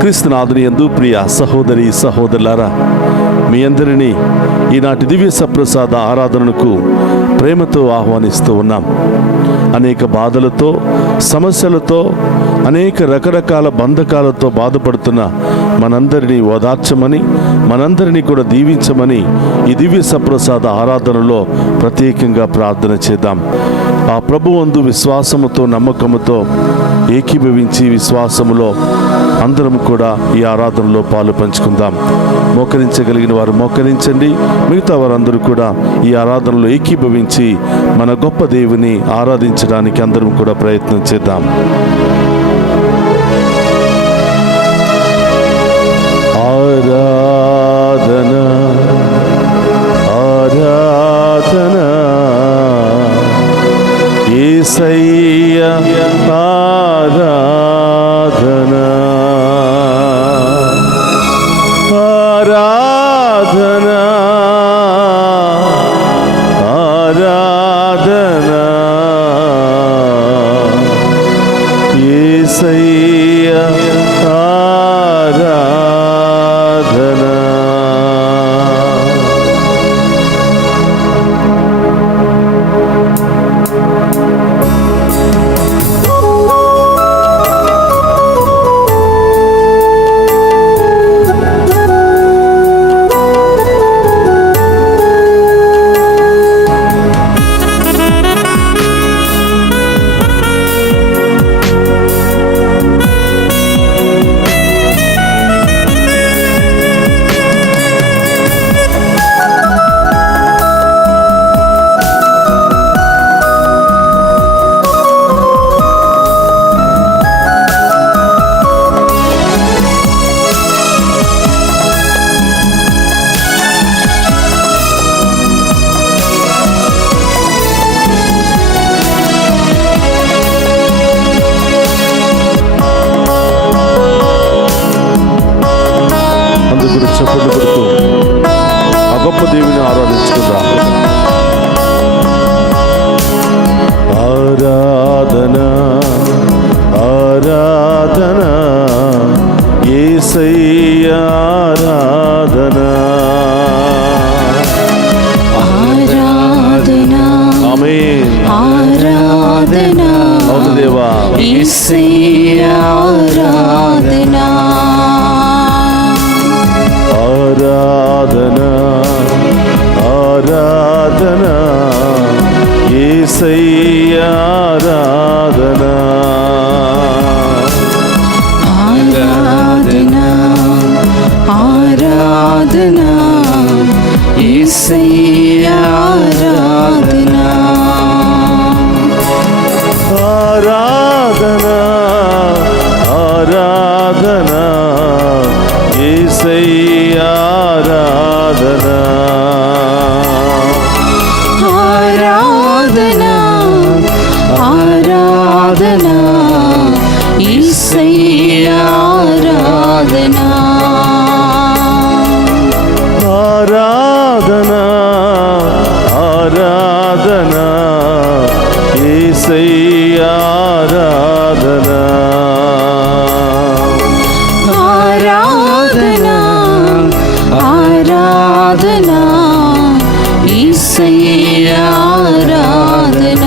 క్రీస్తునాథుని యందు ప్రియ సహోదరి సహోదరులారా, మీ అందరినీ ఈనాటి దివ్య సప్రసాద ఆరాధనకు ప్రేమతో ఆహ్వానిస్తూ ఉన్నాం. అనేక బాధలతో, సమస్యలతో, అనేక రకరకాల బంధకాలతో బాధపడుతున్న మనందరినీ ఓదార్చమని, మనందరినీ కూడా దీవించమని ఈ దివ్య సప్రసాద ఆరాధనలో ప్రత్యేకంగా ప్రార్థన చేద్దాం. ఆ ప్రభువందు విశ్వాసముతో, నమ్మకముతో ఏకీభవించి విశ్వాసములో అందరం కూడా ఈ ఆరాధనలో పాలు పంచుకుందాం. మోకరించగలిగిన వారు మోకరించండి. మిగతా వారందరూ కూడా ఈ ఆరాధనలో ఏకీభవించి మన గొప్ప దేవుని ఆరాధించడానికి అందరం కూడా ప్రయత్నం చేద్దాం. ఆరాధన ఆరాధన యేసయ్య ఆరాధన ఆరాధన ఆరాధన యేసయ్య ఆరాధన. చప్పట్లు కొడుతూ ఆ గొప్ప దేవుని ఆరాధించుకుందాం. ఆరాధన ఆరాధన యేసయ్య ఆరాధన ఆరాధన ఆమేన్ ఆరాధన అవును దేవా యేసయ్య ఆరాధన ఆరాధన ఆరాధన యేసయ్య ఆరాధన ఆరాధన ఆరాధన యేసయ్య ఆరాధన ఆరాధన ఆరాధన యేసయ్య ఆరాధన ఆరాధన ఆరాధన యేసయ్య ఆరాధన ఆరాధన ఆరాధన యేసయ్య ఆరాధన ఆరాధన ఆరాధన యేసయ్య ఆరాధన.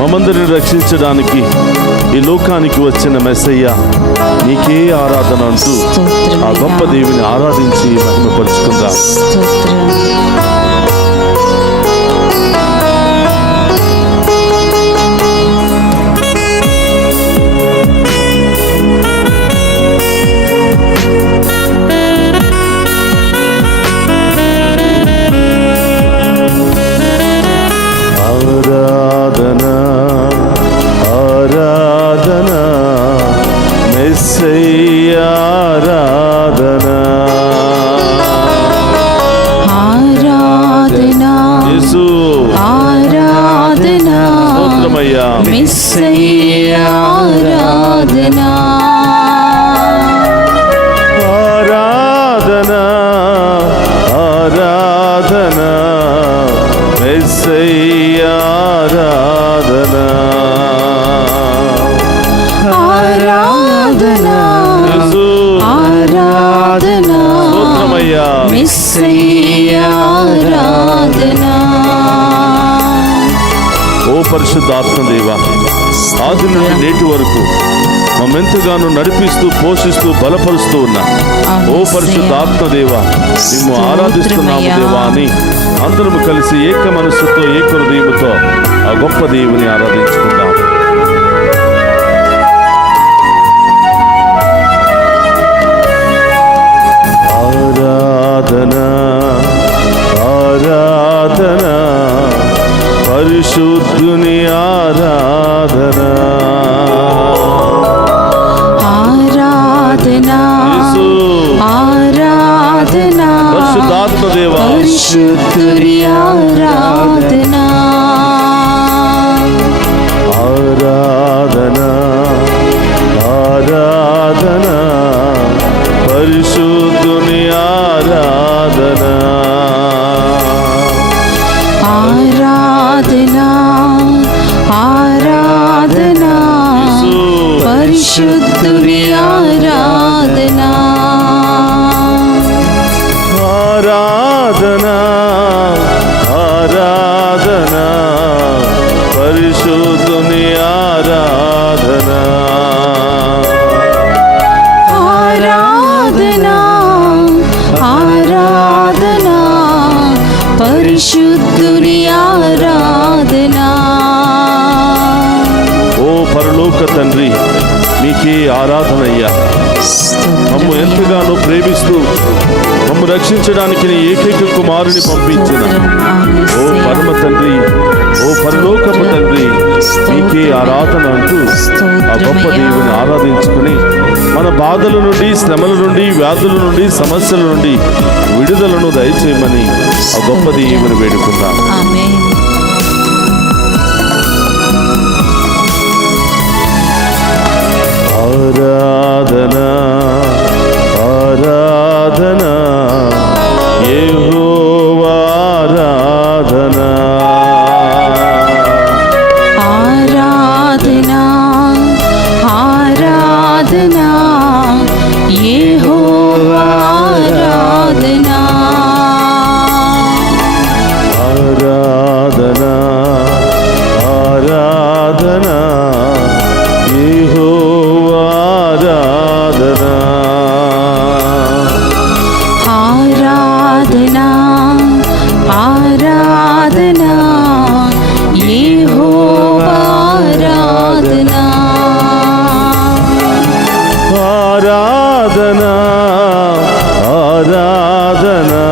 మమ్మందరిని రక్షించడానికి ఈ లోకానికి వచ్చిన మెస్సయ్య నీకే ఆరాధన అంటూ ఆ గొప్ప దేవుని ఆరాధించి మహిమపరుచుకుందాం. ఆరాధన ఆరాధన మెస్సయ్య ఆరాధన ఆరాధన యేసు ఆరాధన స్తోత్రమయ్యా మెస్సయ్య ఆరాధన ఆరాధన యేసయ్యా ఆరాధనా ఆరాధనా యేసు ఆరాధనా స్తోత్రమయ్యా యేసయ్యా ఆరాధనా. ఓ పరిశుద్ధాత్మ దేవా, ఆది నుండి నేటి వరకు మమ్మెంతగానో నడిపిస్తూ పోషిస్తూ బలపరుస్తూ ఉన్నా ఓ పరిశుద్ధాత్మ దేవా, మేము ఆరాధిస్తున్నాము దేవా అని అందరము కలిసి ఏక మనస్సుతో ఏక హృదయముతో ఆ గొప్ప దేవుని ఆరాధించుకుందాం. ఆరాధనా ఆరాధనా పరిశుద్ధుని ఆరాధనా ఆరాధనా యేసు ఆరాధనా పరిశుద్ధాత్మ దేవా పరిశుద్ధుని ఆరాధనా ఆరాధనా ఆరాధనా పరిశుద్ధుని ఆరాధనా ఆరాధనా ఆరాధనా పరిశుద్ధుని ఆరాధనా ఆరాధనా ఆరాధనా పరిశుద్ధుని ఆరాధనా ఆరాధనా ఆరాధనా పరిశుద్ధుని ఆరాధనా. ఓ పరలోక తండ్రి, మీకే ఆరాధన అయ్యా. మమ్ము ఎంతగానో ప్రేమిస్తూ మమ్ము రక్షించడానికి నీ ఏకైక కుమారుని పంపించిన ఓ పరమ తండ్రి, ఓ పరలోకపు తండ్రి, మీకే ఆరాధన అంటూ ఆ గొప్ప దేవుని ఆరాధించుకుని మన బాధల నుండి, శ్రమల నుండి, వ్యాధుల నుండి, సమస్యల నుండి విడుదలను దయచేయమని ఆ గొప్ప దేవుని వేడుకుందాం. ఆమేన్. ఆరాధనా ఆరాధనా యెహోవా ఆరాధనా ఆరాధనా ఆరాధనా యెహోవా ఆరాధనా ఆరాధనా ఆరాధనా యెహోవా ఆరాధనా ఆరాధనా ఆరాధనా యెహోవా ఆరాధనా ఆరాధనా ఆరాధనా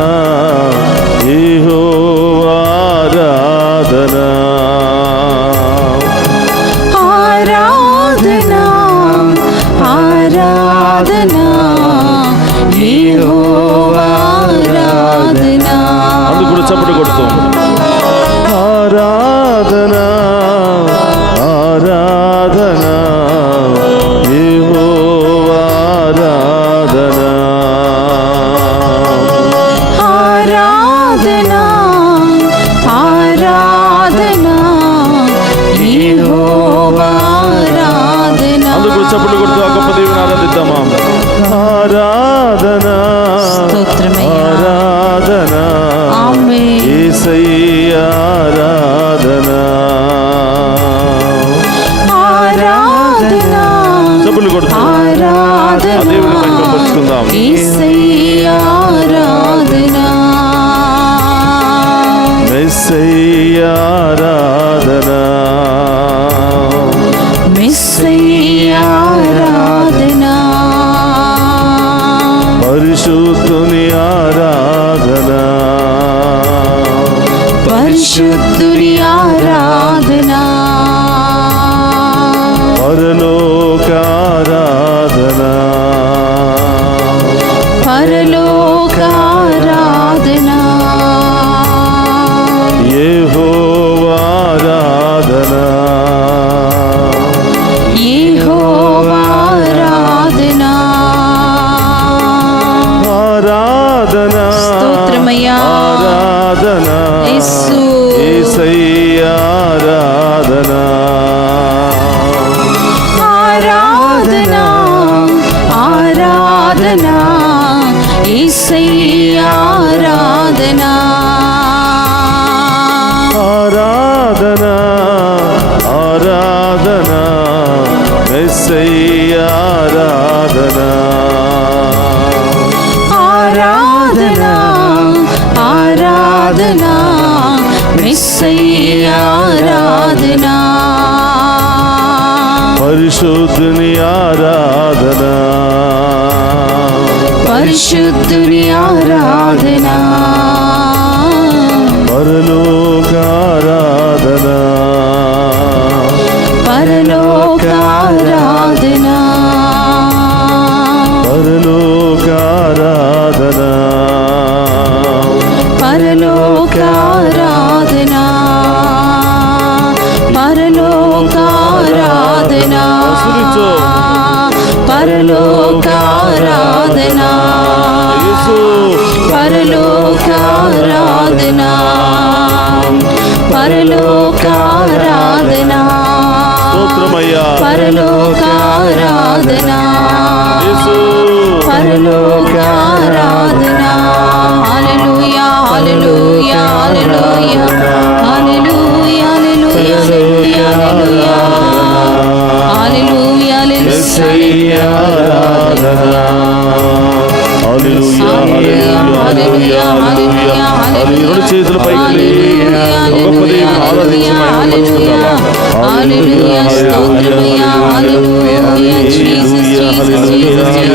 యెహోవా ఆరాధనా ఆరాధనా ఆరాధనా యెహోవా ఆరాధనా. అందుకు కూడా చప్పటి కొడుతాం. ఆరాధనా ఆరాధనా యెహోవా ఆరాధనా ఆరాధనా ఆరాధనా యెహోవా ఆరాధనా. అందుకు కూడా చప్పటి కొడుతూ ఆ గొప్ప దేవుని ఆరాధిద్దామా. ఆరాధనా స్తోత్రమయ్యా. ఆరాధనా ఆమేన్. యేసయ్యా ఆరాధనా ఆరాధనా చప్పట్లు కొడుతూ ఆ ఆరాధనా దేవుని మహిమపరుచుకుందాం. యేసయ్యా ఆరాధనా మెస్సయ్యా ఆరాధనా మెస్సయ్యా ఆరాధనా పరిశుద్ధుని ఆరాధనా పరిశుద్ధుని ఆరాధనా పరలోక ఆరాధనా పరలోక ఆరాధనా యెహోవా ఆరాధనా యెహోవా ఆరాధనా ఆరాధనా స్తోత్రమయ్యా. ఆరాధనా యేసు. యేసయ్యా యేసయ్యా ఆరాధనా ఆరాధన ఆరాధన యేసయ్యా ఆరాధన ఆరాధనా ఆరాధనా యేసయ్యా ఆరాధనా పరిశుద్ధుని ఆరాధన పరిశుద్ధుని ఆరాధనా పరలోక ఆరాధన పరలోక ఆరాధనా పరలోక ఆరాధన పరలోక ఆరాధనా పరలోక ఆరాధనా పరలోక ఆరాధనా పరలోక ఆరాధనా పరలోక ఆరాధనా స్తోత్రమయ్యా పరలోక ఆరాధనా పరలోక ఆరాధనా హల్లెలూయా హల్లెలూయా హల్లెలూయా హల్లెలూయా హల్లెలూయా హల్లెలూయా యేసయ్యా ఆరాధన హల్లెలూయా హల్లెలూయా హల్లెలూయా హల్లెలూయా రెండు చేతుల పైకి గొప్ప దేవుని ఆరాధించి మహిమపరచుకుందామా హల్లెలూయా స్తోత్రమయ్యా హల్లెలూయా హల్లెలూయా హల్లెలూయా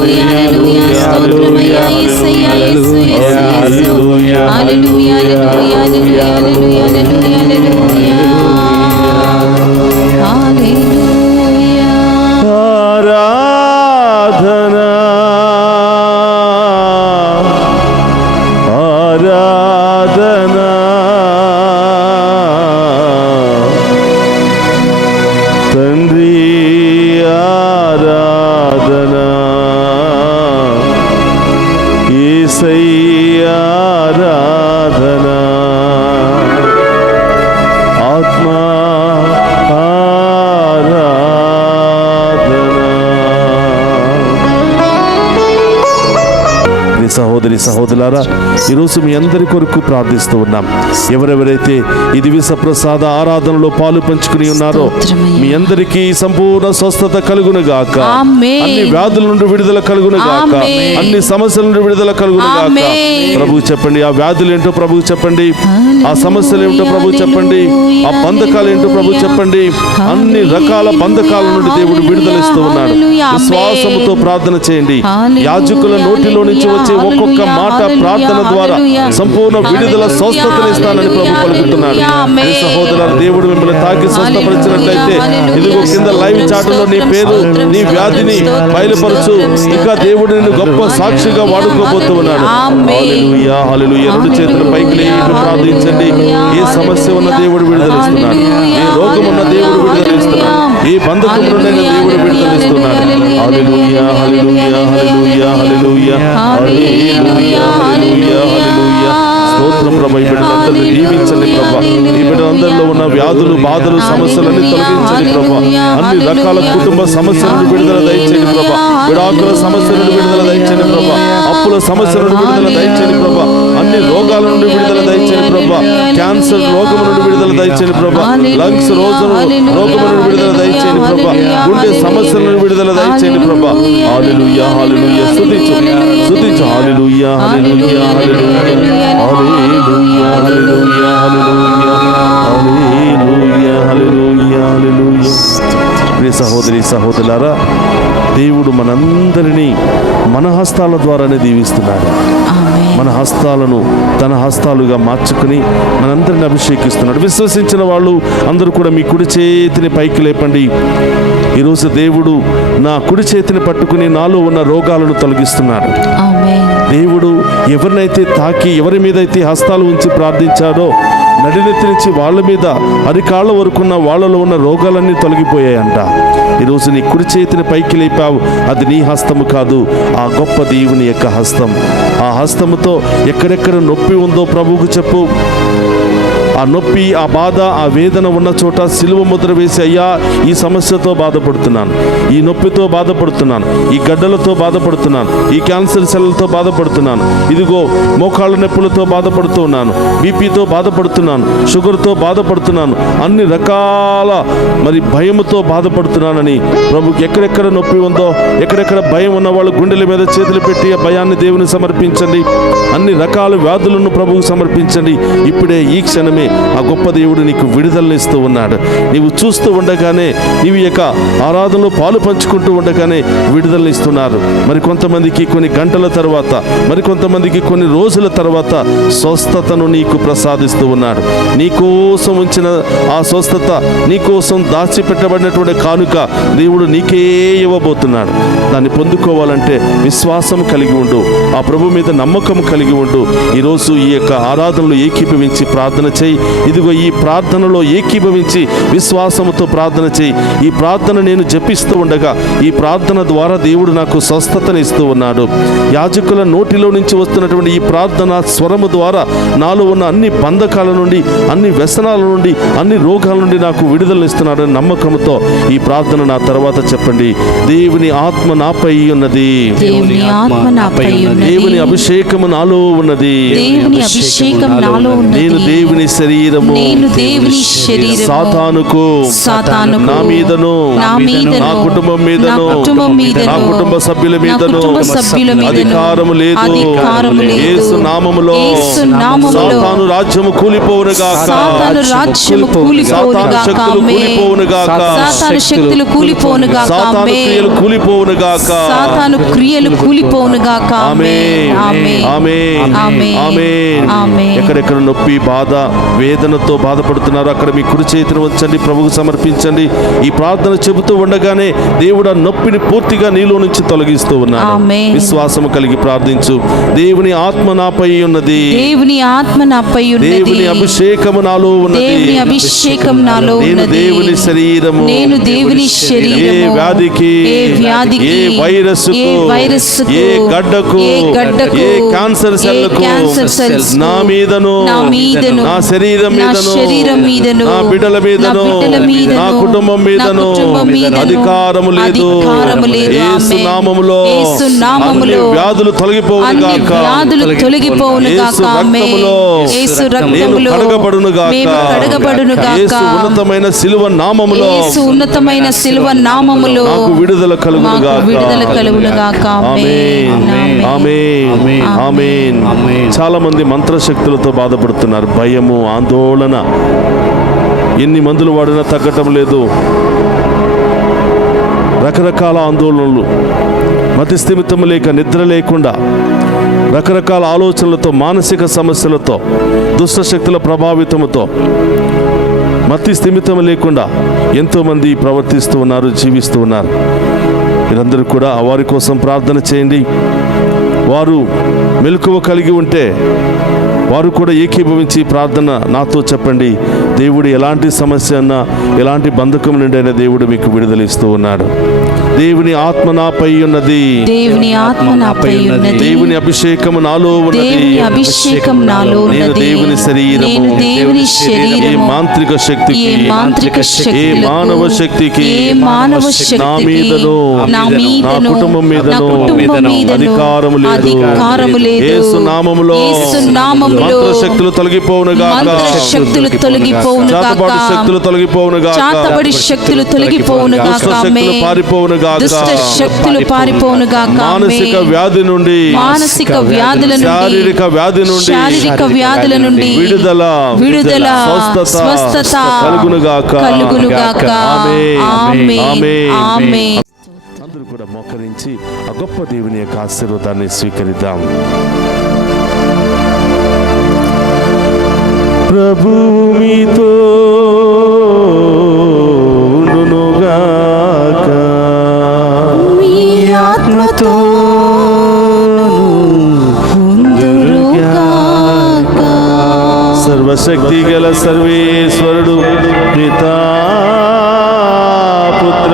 హల్లెలూయా స్తోత్రమయ్యా యేసయ్యా యేసయ్యా హల్లెలూయా హల్లెలూయా హల్లెలూయా హల్లెలూయా హల్లెలూయా హల్లెలూయా ఆరాధన ఆరాధన తండ్రి ఆరాధన యేసయ్యా ఆరాధన ఆత్మా సహోదరి సహోదరులారా, ఈరోజు మీ అందరి కొరకు ప్రార్థిస్తూ ఉన్నాం. ఎవరెవరైతే ఈ దివ్య ప్రసాద ఆరాధనలో పాలు పంచుకుని ఉన్నారో మీ అందరికీ సంపూర్ణ స్వస్థత కలుగును గాక. అన్ని వ్యాధుల నుండి విడుదల కలుగును గాక. అన్ని సమస్యల నుండి విడుదల కలుగును గాక. ప్రభువు చెప్పండి, ఆ వ్యాధులు ఏంటో ప్రభువు చెప్పండి, ఆ సమస్యలు ఏంటో ప్రభు చెప్పండి, ఆ బంధకాలు ఏంటో ప్రభు చెప్పండి. అన్ని రకాల బంధకాల నుండి దేవుడు విడుదలిస్తూ ఉన్నాడు. విశ్వాసముతో ప్రార్థన చేయండి. యాజకుల నోటిలో నుంచి వచ్చే ఒక్కొక్క మాట ప్రార్థన ద్వారా సంపూర్ణ విడుదల స్వస్థతనిస్తానని ప్రభు పలుకుతున్నాడు. ఈ సహోదరులు, దేవుడు మిమ్మల్ని తాకి స్వస్థపరిచినట్లయితే ఇదిగో కింద లైవ్ చాటులో నీ పేరు, నీ వ్యాధిని బయలుపరచు. ఇంకా దేవుడు నిన్ను గొప్ప సాక్షిగా వాడుకోబోతూ ఉన్నాడు. హల్లెలూయా హల్లెలూయా. రెండు చేతుల పైకి లేపి ప్రార్థించండి. ఏ సమస్య ఉన్న దేవుడు విడుదలిస్తున్నాడు. ఏ రోగం ఉన్న దేవుడు విడుదలిస్తున్నాడు. ఏ బంధకం నుండి దేవుడు విడుదలిస్తున్నాడు. హల్లెలూయా హల్లెలూయా హల్లెలూయా హల్లెలూయా హల్లెలూయా హల్లెలూయా హల్లెలూయా. స్తోత్రం ప్రభు. ఈ బిడ్డలందరినీ దీవించండి ప్రభు. ఈ బిడ్డలందరిలో ఉన్న వ్యాధులు, బాధలు, సమస్యలన్నీ తొలగించండి ప్రభు. అన్ని రకాల కుటుంబ సమస్యల నుండి విడుదల దయచేయండి ప్రభు. విడాకుల సమస్యల నుండి విడుదల దయచేయండి ప్రభు. అప్పుల సమస్యల నుండి విడుదల దయచేయండి ప్రభు. అన్ని రోగాల నుండి విడుదల దయచేయండి ప్రభు. క్యాన్సర్ రోగం నుండి విడుదల దయచేయండి ప్రభు. లంగ్స్ రోగం నుండి విడుదల దయచేయండి ప్రభు. గుండె సమస్యల నుండి విడుదల దయచేయండి ప్రభు. హల్లెలూయా హల్లెలూయా. స్తుతించు స్తుతించు. హల్లెలూయా హల్లెలూయా హల్లెలూయా హల్లెలూయా హల్లెలూయా హల్లెలూయా హల్లెలూయా హల్లెలూయా. ప్రియ సహోదరి సహోదరులారా, దేవుడు మనందరినీ మన హస్తాల ద్వారానే దీవిస్తున్నాడు. మన హస్తాలను తన హస్తాలుగా మార్చుకుని మనందరిని అభిషేకిస్తున్నాడు. విశ్వసించిన వాళ్ళు అందరూ కూడా మీ కుడి చేతిని పైకి లేపండి. ఈరోజు దేవుడు నా కుడి చేతిని పట్టుకుని నాలో ఉన్న రోగాలను తొలగిస్తున్నాడు. దేవుడు ఎవరినైతే తాకి, ఎవరి మీదైతే హస్తాలు ఉంచి ప్రార్థించాడో నడినెత్తి నుంచి వాళ్ళ మీద అరికాళ్ళ వరకున్న వాళ్ళలో ఉన్న రోగాలన్నీ తొలగిపోయాయంట. ఈరోజు నీ కుడి చేతిని పైకి లేపావు. అది నీ హస్తము కాదు, ఆ గొప్ప దేవుని యొక్క హస్తం. ఆ హస్తముతో ఎక్కడెక్కడ నొప్పి ఉందో ప్రభువుకు చెప్పు. ఆ నొప్పి, ఆ బాధ, ఆ వేదన ఉన్న చోట సిలువ ముద్ర వేసి, అయ్యా ఈ సమస్యతో బాధపడుతున్నాను, ఈ నొప్పితో బాధపడుతున్నాను, ఈ గడ్డలతో బాధపడుతున్నాను, ఈ క్యాన్సర్ సెల్లతో బాధపడుతున్నాను, ఇదిగో మోకాళ్ళ నొప్పులతో బాధపడుతూ ఉన్నాను, బీపీతో బాధపడుతున్నాను, షుగర్తో బాధపడుతున్నాను, అన్ని రకాల భయముతో బాధపడుతున్నానని ప్రభుకి ఎక్కడెక్కడ నొప్పి ఉందో, ఎక్కడెక్కడ భయం ఉన్న వాళ్ళు గుండెల మీద చేతులు పెట్టి ఆ భయాన్ని దేవుని సమర్పించండి. అన్ని రకాల వ్యాధులను ప్రభువుకు సమర్పించండి. ఇప్పుడే ఈ క్షణమే ఆ గొప్ప దేవుడు నీకు విడుదలనిస్తూ ఉన్నాడు. నీవు చూస్తూ ఉండగానే, నీవు యొక్క ఆరాధనలో పాలు పంచుకుంటూ ఉండగానే విడుదలనిస్తున్నారు. మరి కొంతమందికి కొన్ని గంటల తర్వాత, మరి కొంతమందికి కొన్ని రోజుల తర్వాత స్వస్థతను నీకు ప్రసాదిస్తూ ఉన్నాడు. నీకోసం ఉంచిన ఆ స్వస్థత, నీకోసం దాచిపెట్టబడినటువంటి కానుక దేవుడు నీకే ఇవ్వబోతున్నాడు. దాన్ని పొందుకోవాలంటే విశ్వాసం కలిగి ఉండు, ఆ ప్రభు మీద నమ్మకం కలిగి ఉండు. ఈరోజు ఈ యొక్క ఆరాధనలో ఏకీభవించి ప్రార్థన చేయి. ఇదిగో ఈ ప్రార్థనలో ఏకీభవించి విశ్వాసముతో ప్రార్థన చేయి. ఈ ప్రార్థన నేను జపిస్తూ ఉండగా, ఈ ప్రార్థన ద్వారా దేవుడు నాకు స్వస్థతను ఇస్తూ ఉన్నాడు. యాజకుల నోటిలో నుంచి వస్తున్నటువంటి ఈ ప్రార్థన స్వరము ద్వారా నాలో ఉన్న అన్ని బంధకాల నుండి, అన్ని వ్యసనాల నుండి, అన్ని రోగాల నుండి నాకు విడుదలనిస్తున్నాడని నమ్మకంతో ఈ ప్రార్థన నా తర్వాత చెప్పండి. దేవుని ఆత్మ నాపై ఉన్నది, దేవుని ఆత్మ నాపై ఉన్నది, దేవుని అభిషేకము నాలో ఉన్నది, దేవుని అభిషేకం నాలో ఉన్నది, నేను దేవుని శరీరము, నేను దేవుని శరీరము, సాతానుకు నా మీదను, నా కుటుంబం మీదను, నా కుటుంబ సభ్యుల మీదను అధికారము లేదు. యేసు నామములో సాతాను రాజ్యము కూలిపోవునుగాక, రాజ్యము కూలిపోవునుగాక, శక్తులు కూలిపోవునుగాక, సాతాను శక్తులు కూలిపోవునుగాక, సాతాను క్రియలు కూలిపోవునుగాక, సాతాను క్రియలు కూలిపోవునుగాక. ఆమేన్, ఆమేన్, ఆమేన్, ఆమేన్, ఆమేన్. ఆమేన్. ఎక్కడెక్కడ నొప్పి, బాధ, వేదనతో బాధపడుతున్నారు అక్కడ మీ కుడి చేతిని ఉంచండి, ప్రభువుకు సమర్పించండి. ఈ ప్రార్థన చెబుతూ ఉండగానే దేవుడు ఆ నొప్పిని పూర్తిగా నీలో నుంచి తొలగిస్తూ ఉన్నాడు. ఆమేన్. విశ్వాసము కలిగి ప్రార్థించు. దేవుని ఆత్మ నాపై ఉన్నది, దేవుని ఆత్మ నాపై ఉన్నది, దేవుని అభిషేకము నాలో ఉన్నది, దేవుని అభిషేకం నాలో నేను ఉన్నది, దేవుని శరీరము, నేను దేవుని ఏ శరీరము, వ్యాధికి, ఏ వ్యాధికి, ఏ వైరస్సుకు, ఏ వైరస్సుకు, ఏ గడ్డకు, ఏ గడ్డకు, ఏ క్యాన్సర్ సెల్లకు, ఏ క్యాన్సర్ సెల్స్ నా మీదను, నా మీదను, నా శరీరం నా మీదను, శరీరం మీదను, నా బిడ్డల మీదను, నా బిడ్డల మీదను, నా కుటుంబం మీదను నా కుటుంబం మీదను అధికారము లేదు. అధికారము లేదు. యేసు ఆమేన్. నామములో యేసు నామములో అన్ని వ్యాధులు అన్ని తొలగిపోవునుగాక, వ్యాధులు తొలగిపోవునుగాక. యేసు రక్తములో యేసు నేను రక్తములో కడగబడునుగాక, మేము కడగబడునుగాక, యేసు ఉన్నతమైన సిలువ నామములో యేసు ఉన్నతమైన సిలువ నామములో నాకు విడుదల మాకు కలుగునుగాక. విడుదల కలుగునుగాక. ఆమేన్, ఆమేన్, ఆమేన్. చాలా మంది మంత్రశక్తులతో బాధపడుతున్నారు. భయము, ఆందోళన, ఎన్ని మందులు వాడినా తగ్గటం లేదు. రకరకాల ఆందోళనలు, మతి స్థిమితం లేక, నిద్ర లేకుండా, రకరకాల ఆలోచనలతో, మానసిక సమస్యలతో, దుష్టశక్తుల ప్రభావితముతో, మతి స్థిమితం లేకుండా ఎంతోమంది ప్రవర్తిస్తూ ఉన్నారు, జీవిస్తూ ఉన్నారు. మీరందరూ కూడా వారి కోసం ప్రార్థన చేయండి. వారు మెలకువ కలిగి ఉంటే వారు కూడా ఏకీభవించి ప్రార్థన నాతో చెప్పండి. దేవుడు ఎలాంటి సమస్య అన్నా, ఎలాంటి బంధకం నుండైనా దేవుడు మీకు విడుదలిస్తూ ఉన్నాడు. దేవుని ఆత్మ నాపై ఉన్నది, దేవుని ఆత్మ నాపై ఉన్నది, దేవుని అభిషేకము నాలో ఉన్నది, దేవుని అభిషేకం నాలో నేను ఉన్నది, దేవుని శరీరము, నేను దేవుని ఏ శరీరము, మాంత్రిక శక్తికి, ఏ మాంత్రిక ఏ శక్తులకు, మానవ శక్తికి, ఏ మానవ నా శక్తికి, మీదను, నా నా మీదను, కుటుంబం నా మీదను కుటుంబం మీదను అధికారము లేదు. అధికారము లేదు. యేసు నామములో యేసు నామములో మంత్రశక్తులు తొలగిపోవునుగాక, మంత్రశక్తులు తొలగిపోవునుగాక, చాతబడి శక్తులు తొలగిపోవునుగాక, చాతబడి శక్తులు తొలగిపోవునుగాక, దుష్ట శక్తులు పారిపోవునుగాక, దుష్ట శక్తులు పారిపోవునుగాక, మానసిక వ్యాధి నుండి, మానసిక వ్యాధుల నుండి, శారీరక వ్యాధి నుండి, శారీరక వ్యాధుల నుండి విడుదల, స్వస్థత కలుగునుగాక. కలుగునుగాక. ఆమేన్, ఆమేన్, ఆమేన్. ఆమేన్. అందరూ కూడా మోకరించి ఆ గొప్ప దేవుని యొక్క ఆశీర్వాదాన్ని స్వీకరిద్దాం. ప్రభు మీతో ఉండునుగాక, మీ ఆత్మతో ఉందురుగాక. సర్వశక్తి గల సర్వేశ్వరుడు పితా పుత్ర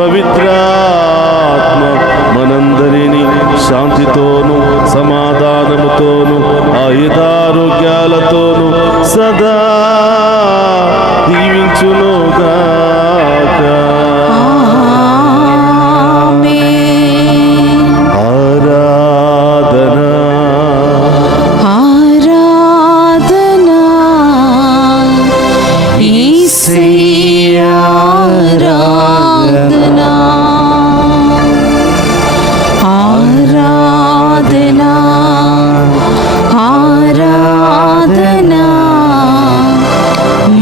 పవిత్రాత్మ మనందరినీ శాంతితోను, సమాధానముతోను, ఆయుధారోగ్యాలతోను సదా ఆమేన్. ఆరాధన ఆరాధనా యేసయ్యా, ఆరాధనా ఆరాధనా ఆరాధనా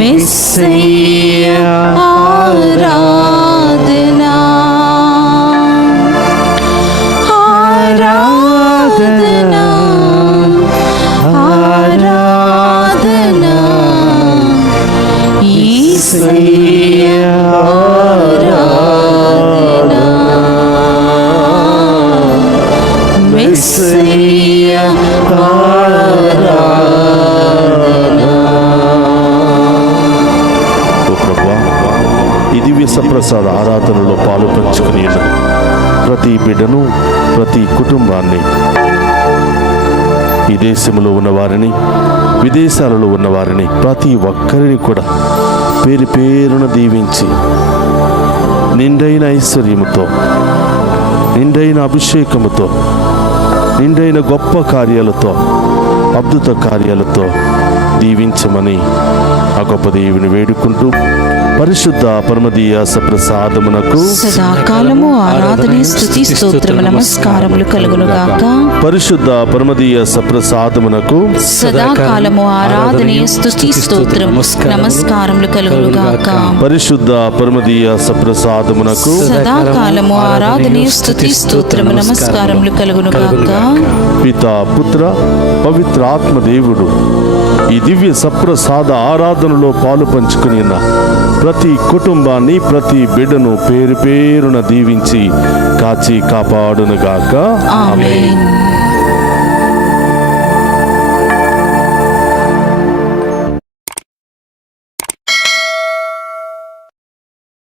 మెస్సయ్యా, ఆరాధనా ఆరాధనా ఆరాధనా యేసయ్యా, ఆరాధనా మెస్సయ్యా, ఆరాధనా. ఓ ప్రభువా, ఈ దివ్య సప్రసాద ఆరాధనలో పాలు పంచుకుని ఉన్న ప్రతి బిడ్డను, ప్రతి కుటుంబాన్ని, ఈ దేశంలో ఉన్నవారిని, విదేశాలలో ఉన్నవారిని, ప్రతి ఒక్కరిని కూడా పేరు పేరున దీవించి నిండైన ఐశ్వర్యముతో, నిండైన అభిషేకముతో, నిండైన గొప్ప కార్యాలతో, అద్భుత కార్యాలతో దీవించమని ఆ గొప్ప దేవుని వేడుకుంటూ పరిశుద్ధ పరమదీయ సప్రసాదమునకు సదాకాలము ఆరాధన స్తుతి స్తోత్రము నమస్కారములు కలుగునుగాక. పరిశుద్ధ పరమదీయ సప్రసాదమునకు సదాకాలము ఆరాధన స్తుతి స్తోత్రము నమస్కారములు కలుగునుగాక. పరిశుద్ధ పరమదీయ సప్రసాదమునకు సదాకాలము ఆరాధన స్తుతి స్తోత్రము నమస్కారములు కలుగునుగాక. పితా, పుత్ర, పవిత్ర ఆత్మ దేవుడు ఈ దివ్య సప్రసాద ఆరాధనలో పాలు పంచుకుని ఉన్న ప్రతి కుటుంబాన్ని, ప్రతి బిడ్డను పేరు పేరున దీవించి కాచి కాపాడునుగాక. ఆమేన్.